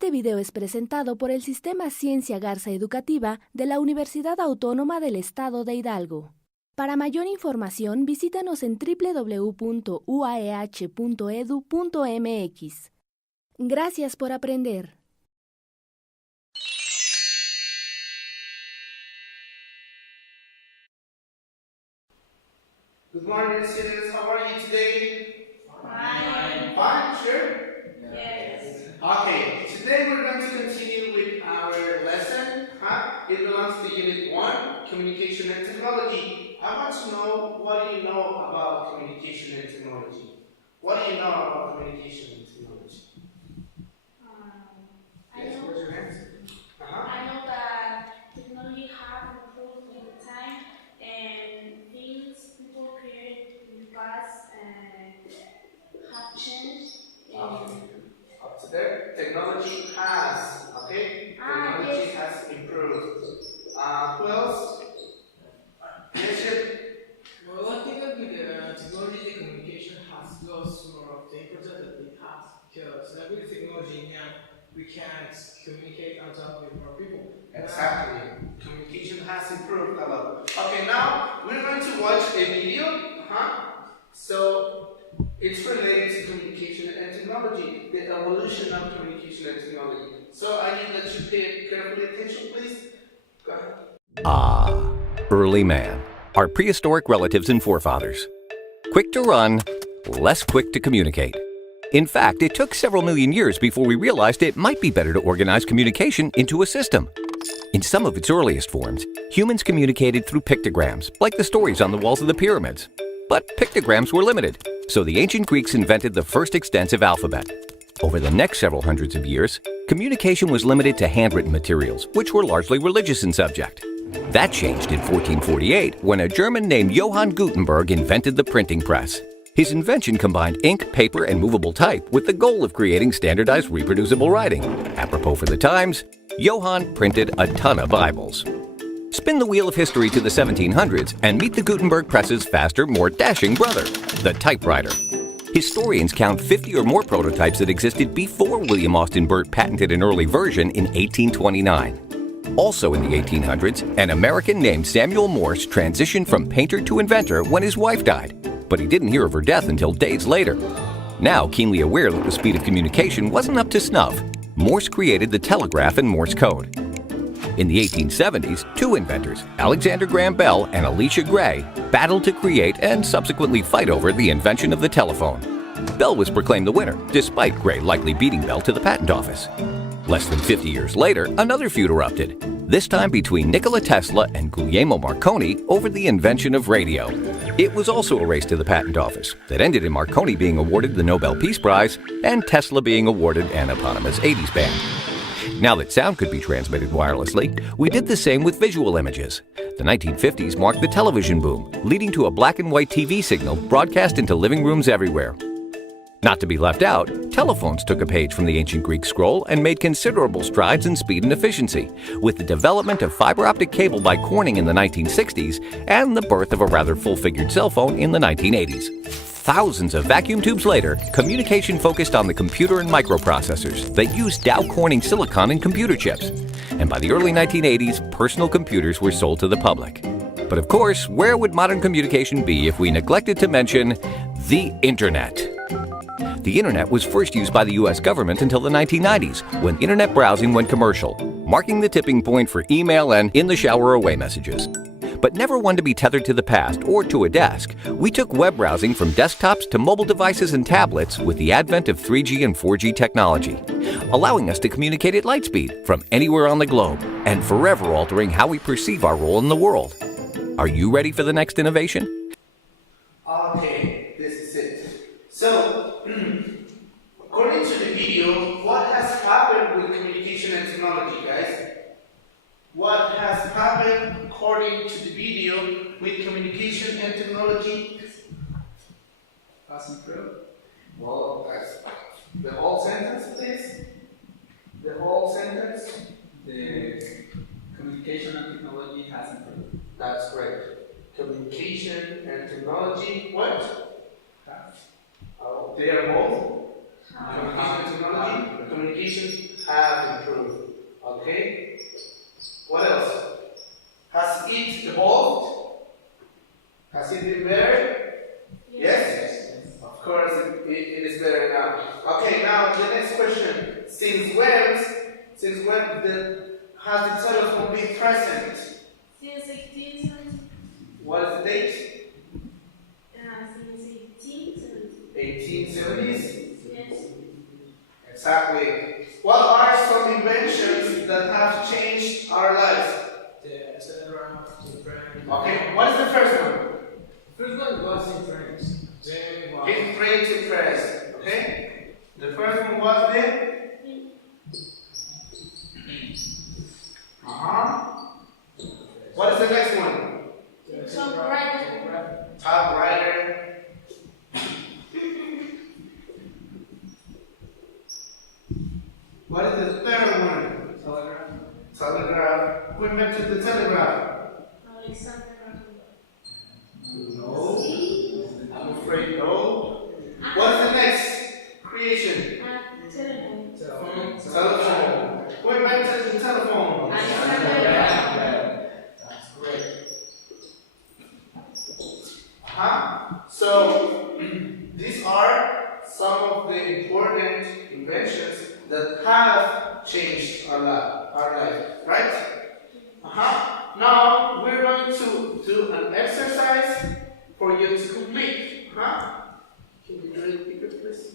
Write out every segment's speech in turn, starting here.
Este video es presentado por el Sistema Ciencia Garza Educativa de la Universidad Autónoma del Estado de Hidalgo. Para mayor información, visítanos en www.uaeh.edu.mx. Gracias por aprender. Good morning, students. How are you today? Fine. Fine, sure? Yes. Okay, today we're going to continue with our lesson. It belongs to Unit 1, Communication and Technology. I want to know, what do you know about communication and technology? What do you know about communication and technology? Yes, where's your hands? I know that technology has improved in time and things people created in the past have changed. Up to there. Technology has, okay? Technology Yes. has improved. Who else? Yes, sir. Well, I think that with technology, the communication has lost more of the importance that it has. Because with technology now, we can communicate and talk with more people. Exactly. Communication has improved a lot. Okay, now we're going to watch a video. So it's related to communication and technology, the evolution of communication and technology. So I need that you pay carefully attention, please. Go ahead. Early man, our prehistoric relatives and forefathers. Quick to run, less quick to communicate. In fact, it took several million years before we realized it might be better to organize communication into a system. In some of its earliest forms, humans communicated through pictograms, like the stories on the walls of the pyramids. But pictograms were limited, so the ancient Greeks invented the first extensive alphabet. Over the next several hundreds of years, communication was limited to handwritten materials, which were largely religious in subject. That changed in 1448 when a German named Johann Gutenberg invented the printing press. His invention combined ink, paper, and movable type with the goal of creating standardized reproducible writing. Apropos for the times, Johann printed a ton of Bibles. Spin the wheel of history to the 1700s and meet the Gutenberg press's faster, more dashing brother, the typewriter. Historians count 50 or more prototypes that existed before William Austin Burt patented an early version in 1829. Also in the 1800s, an American named Samuel Morse transitioned from painter to inventor when his wife died, but he didn't hear of her death until days later. Now, keenly aware that the speed of communication wasn't up to snuff, Morse created the telegraph and Morse code. In the 1870s, two inventors, Alexander Graham Bell and Elisha Gray, battled to create and subsequently fight over the invention of the telephone. Bell was proclaimed the winner, despite Gray likely beating Bell to the patent office. Less than 50 years later, another feud erupted, this time between Nikola Tesla and Guglielmo Marconi over the invention of radio. It was also a race to the patent office that ended in Marconi being awarded the Nobel Peace Prize and Tesla being awarded an eponymous 80s band. Now that sound could be transmitted wirelessly, we did the same with visual images. The 1950s marked the television boom, leading to a black and white TV signal broadcast into living rooms everywhere. Not to be left out, telephones took a page from the ancient Greek scroll and made considerable strides in speed and efficiency, with the development of fiber optic cable by Corning in the 1960s and the birth of a rather full-figured cell phone in the 1980s. Thousands of vacuum tubes later, communication focused on the computer and microprocessors that used Dow Corning silicon in computer chips. And by the early 1980s, personal computers were sold to the public. But of course, where would modern communication be if we neglected to mention the Internet? The Internet was first used by the U.S. government until the 1990s, when Internet browsing went commercial, marking the tipping point for email and in-the-shower-away messages. But never one to be tethered to the past or to a desk, we took web browsing from desktops to mobile devices and tablets with the advent of 3G and 4G technology, allowing us to communicate at light speed from anywhere on the globe and forever altering how we perceive our role in the world. Are you ready for the next innovation? Okay, this is it. So, according to the video, what has happened with communication and technology, guys? What has happened according to the video with communication and technology? Has improved? Well, guys, the whole sentence, please. The whole sentence. The communication and technology has improved. That's great. Communication and technology, what? They are both. Communication and technology. Communication have improved. Okay? What else? Has it evolved? Has it been better? Yes? Of course, it is better now. Okay, now the next question. Since when has the telephone been present? Since 1870. What is the date? Since 1870s? Yes. Exactly. What are some inventions that have changed our lives? The telegram, the print. Okay, what is the first one? The first one was in print. Then was In printing press. Okay? The first one was the What is the next one? Typewriter. Typewriter. What is the third one? Telegraph. Telegraph. Who invented the telegraph? Alexander. No. I'm afraid no. What is the next creation? Telephone. telephone. Telephone. Who invented the telephone? That's great. So, these are some of the important inventions that have changed our life, right? Now, we're going to do an exercise for you to complete. Can you do it, please?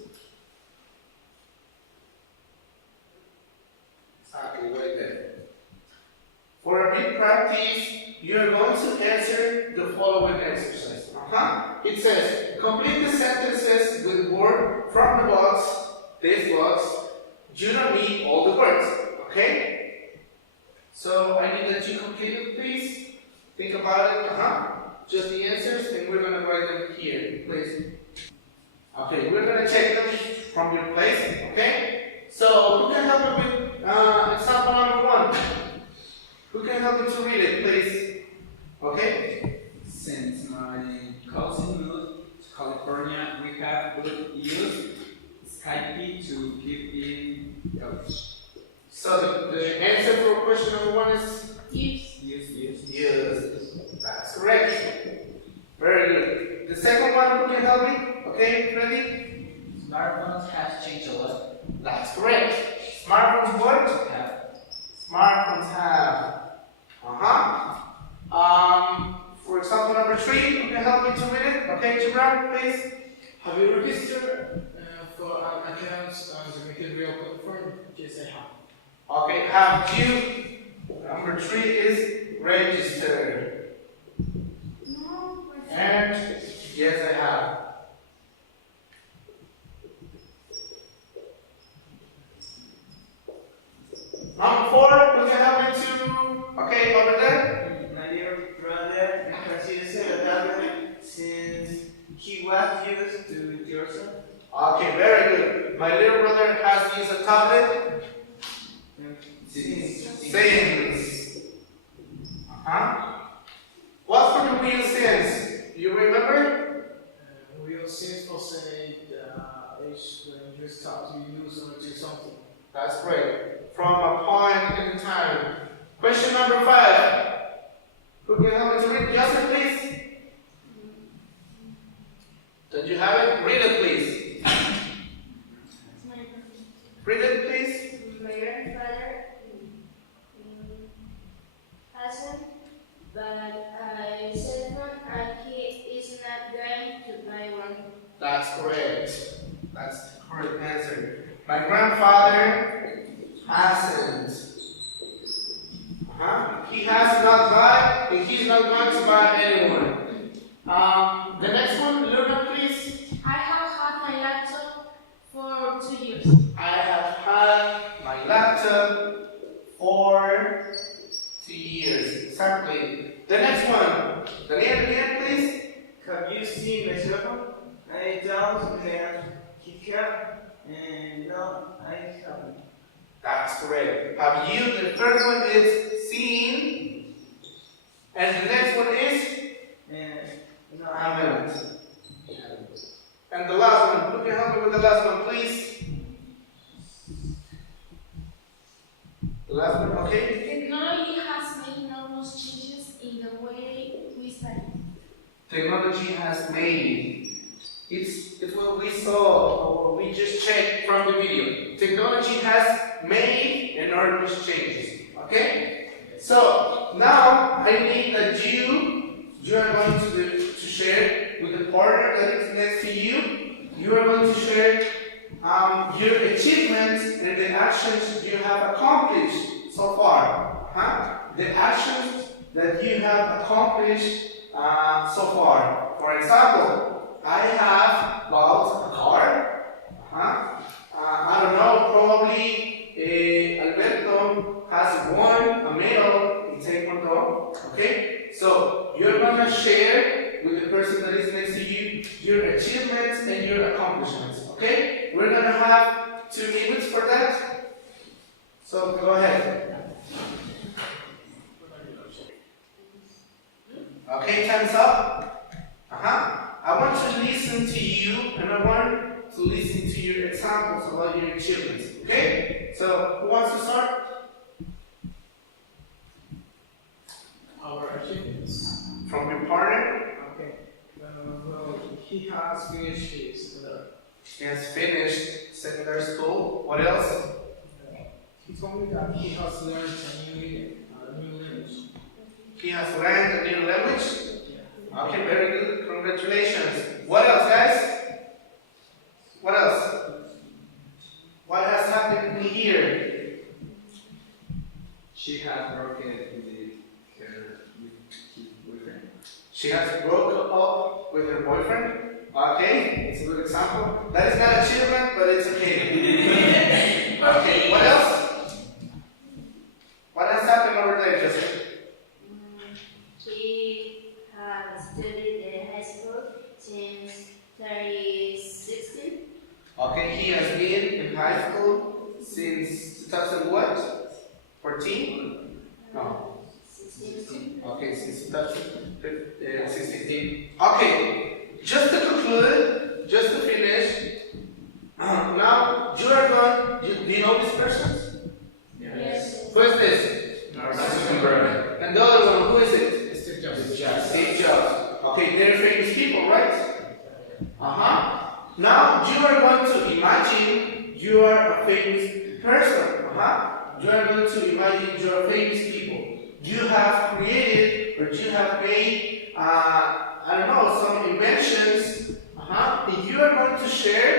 Exactly, right there. For a brief practice, you're going to answer the following exercise. It says, complete the sentences with word from the box, this box. You don't need all the words, okay? So I need that you complete it, please. Think about it. Just the answers, and we're going to write them here, please. Okay, we're going to check them from your place, okay? So who can help me with example number 1? Who can help me to read it, please? Okay? Since my cousin moved to California, we have used Skype to keep in touch. So the answer for question number 1 is Yes. yes. That's correct. Very good. The second one, who can help me? Okay, ready? Smartphones have changed a lot. That's correct. Smartphones what? Smartphones have. For example, number 3, who can help me to read it? Okay, Gibran, please. Have you registered for an account on the Make It Real platform? Yes, I have. Okay, have you? Number 3 is registered. No. And yes, I have. Number 4, who can help me to? Okay, over there. My little brother considers a tablet since he was used to Jersey. Okay, very good. My little brother has used a tablet since. What's for the wheel since? You remember? Real since will say the age when you start to use or do something. That's great. From a point in time. Question number 5. Who can help me to read? Joseph, please. Don't you have it? Read it, please. Read it, please. My grandfather hasn't, but I said one, and he is not going to buy one. That's correct. That's the correct answer. My grandfather hasn't. He has not bought, and he's not going to buy anyone. The next one, Luna, please. I have had my laptop for 2 years. I have had my laptop for 2 years. Exactly. The next one, Daniel, please. Have you seen my cell phone? I don't, and he can, and no, I haven't. That's correct. Have you? The first one is seen, and the next one is No, I haven't. haven't. And the last one, who can help me with the last one, please? last one, okay? Technology has made enormous changes in the way we study. Technology has made. It's what we saw, or we just checked from the video. Technology has made enormous changes. Okay? So now I need that you are going to share with the partner that is next to you. You are going to share your achievements and the actions you have accomplished so far. The actions that you have accomplished so far. For example, I have bought a car. I don't know, probably Alberto has won a medal in Taekwondo. Okay? So you're going to share with the person that is next to you your achievements and your accomplishments. Okay? We're going to have 2 minutes for that. So go ahead. Okay, time's up. I want to listen to you and I want to listen to your examples about your achievements. Okay? So who wants to start? Our achievements. From your partner? Okay. Well, he has finished his He has finished secondary school. What else? He told me that he has learned a new language. He has learned a new language? Okay, very good. Congratulations. What else, guys? What else? What has happened here? She has broken with his boyfriend. She has broken up with her boyfriend. Okay, it's a good example. That is not achievement, but it's okay. Okay, what else? What has happened over there, Joseph? She has studied in high school since 2016. Okay, he has been in high school since 2000 what? 14? No. 16. Okay, since 2016. Okay, just to conclude, just to finish, now you are going, do you know this person? Yes. Who is this? Zuckerberg. And the other one, who is it? Steve Jobs. Steve Jobs. Okay, they're famous people, right? Now you are going to imagine you are a famous person. You are going to imagine you are famous people. You have created or you have made, I don't know, some inventions. And you are going to share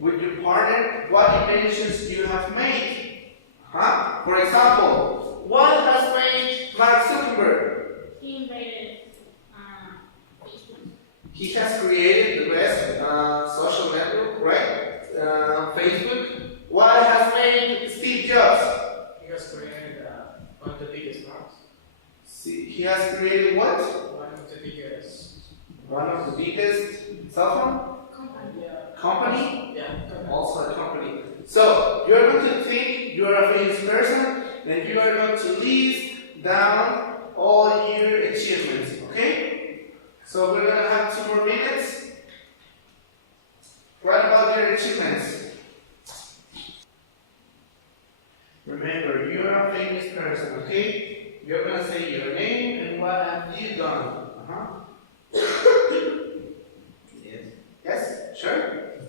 with your partner what inventions you have made. For example, what has made Mark Zuckerberg? He invented Facebook. He has created the best social network, right? Facebook. What has made Steve Jobs? He has created one of the biggest parts. He has created what? One of the biggest. One of the biggest cell phone company? Yeah. Also a company. So you are going to think you are a famous person, then you are going to list down all your achievements. Okay? So we're going to have 2 more minutes. What about your achievements? Remember, you are a famous person, okay? You're going to say your name and what have you done. Yes. Yes? Sure?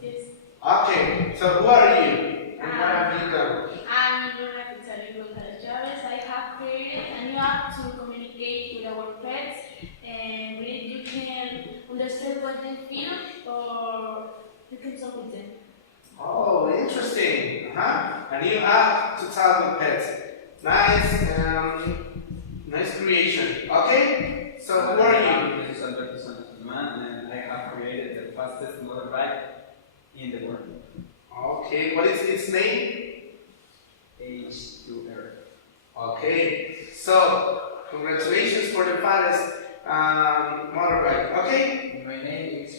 Yes. Okay, so who are you? And what have you done? I'm Gonzalo Chavez. I have created a new app to communicate with our pets, and with it you can understand what they feel or you can talk with them. Oh, interesting. A new app to talk with pets. Nice, nice creation. Okay, so who are you? This is Alberto and I have created the fastest motorbike in the world. Okay, what is its name? H2R. Okay, so congratulations for the fastest motorbike. Okay? My name is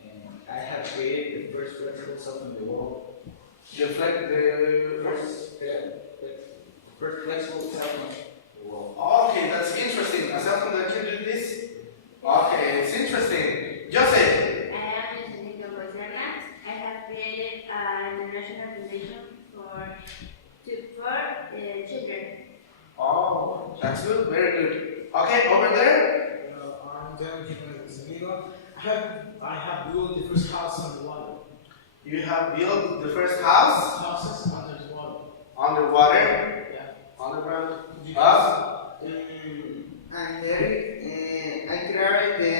and I have created the first flexible cell phone in the world. The first. First flexible cell phone in the world. Okay, that's interesting. A cell phone that can do this? Okay, it's interesting. Joseph. I am I have created an international foundation to That's good. Very good. Okay, over there. I'm doing Amigo. I have built the first house on the water. You have built the first house Houses under the water. underwater. Yeah. Underground. I'm Derek. I created the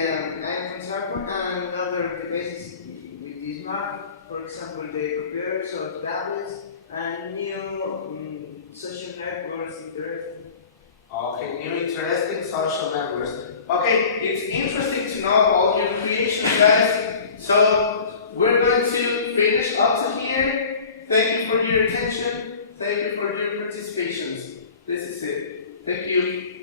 enfatizando and other devices with this map. For example, the computers or tablets and new social networks interest. Okay, new interesting social networks. Okay, it's interesting to know all your creations, guys. So we're going to finish up to here. Thank you for your attention. Thank you for your participations. This is it. Thank you.